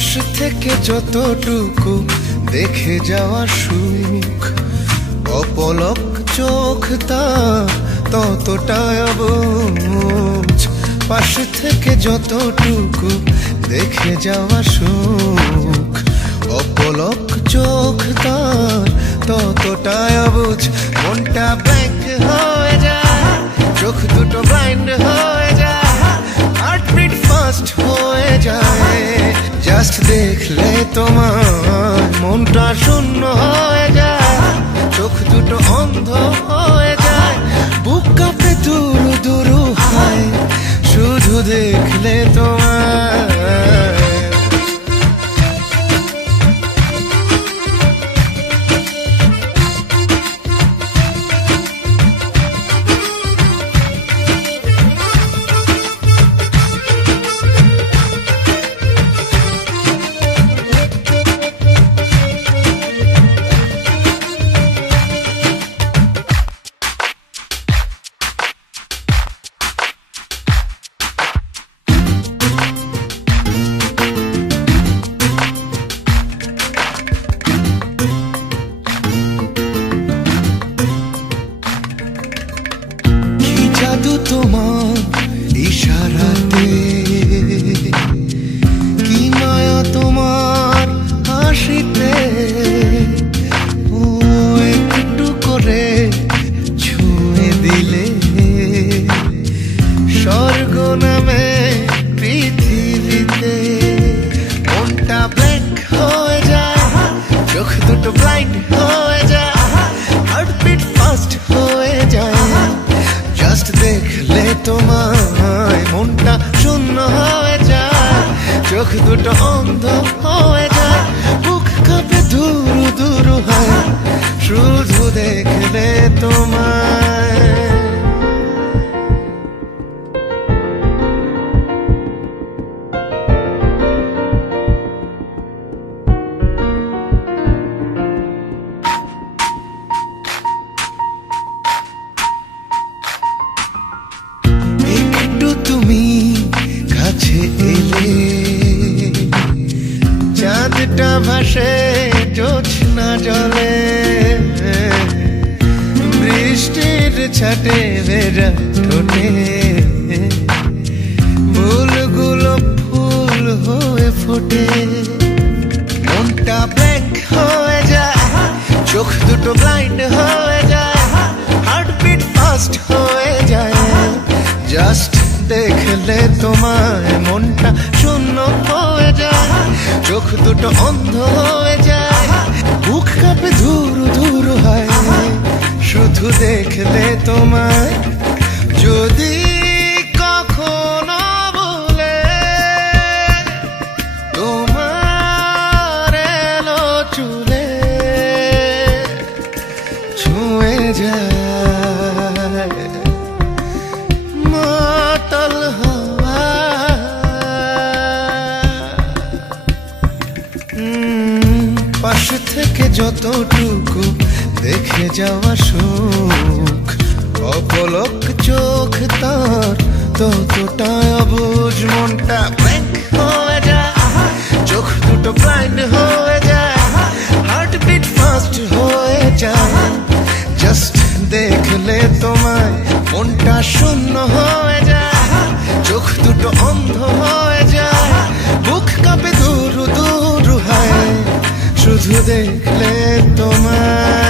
পাশ থেকে যতটুকু দেখে যাওয়া সুখ, অপলক চোখ তার ততটাই অবুঝ। পাশ থেকে যতটুকু দেখে যাওয়া সুখ, অপলক চোখ তার ততটাই অবুঝ। মনটা ব্ল্যাঙ্ক হয়ে যায়, চোখ দুটো ব্লাইন্ড হয়ে যায়, হার্টবিট ফাস্ট হয়ে যায়। জাস্ট দেখলে তোমার মনটা শূন্য হয়ে যায়, চোখ দুটো অন্ধ হয়ে যায়, বুক কাঁপে দুরু দুরু হয় শুধু দেখলে তোমার। জাদু তোমার ইশারাতে, কি মায়া তোমার হাসিতে, ও একটু করে ছুঁয়ে দিলে স্বর্গ নামে পৃথিবীতে। মনটা ব্ল্যাঙ্ক হয়ে যায়, চোখ দুটো ব্লাইন্ড হয়ে যায়, হার্টবিট ফাস্ট হয়ে যায়। জাস্ট দেখলে তোমায় মনটা শূন্য হয়ে যায়, চোখ দুটো অন্ধ হয়ে যায়, বুক কাঁপে দুরু দুরু হয় শুধু দেখলে তোমায়। তুমি কাছে এলে চাঁদটা ভাসে জোছনা জলে, বৃষ্টির ছাটে ভেজা ঠোঁটে ফুলগুলো ফুল হয়ে ফোটে। মনটা ব্ল্যাঙ্ক হয়ে যায়, চোখ দুটো ব্লাইন্ড হয়ে যায়, হার্টবিট ফাস্ট হয়ে যায়। জাস্ট দেখলে তোমায় মনটা শূন্য হয়ে যায়, চোখ দুটো অন্ধ হয়ে যায়, বুক কাঁপে ধুরু ধুরু হয় শুধু দেখলে তোমায়। যদি কখনো বলে তোমার এলো চুলে ছুঁয়ে যায় মাতাল হাওয়া, পাশ থেকে যতটুকু দেখে যাওয়া সুখ, অপলক চোখ তার ততটাই অবুঝ। মনটা ব্ল্যাঙ্ক হয়ে যায়, চোখ দুটো ব্লাইন্ড হয়ে যায়, হার্টবিট ফাস্ট হয়ে যায়। জাস্ট দেখলে তোমায় মনটা শূন্য হয়ে যায়, চোখ দুটো অন্ধ হয়ে যায়, বুক কাঁপে দুরু দুরু হয় শুধু দেখলে তোমায়।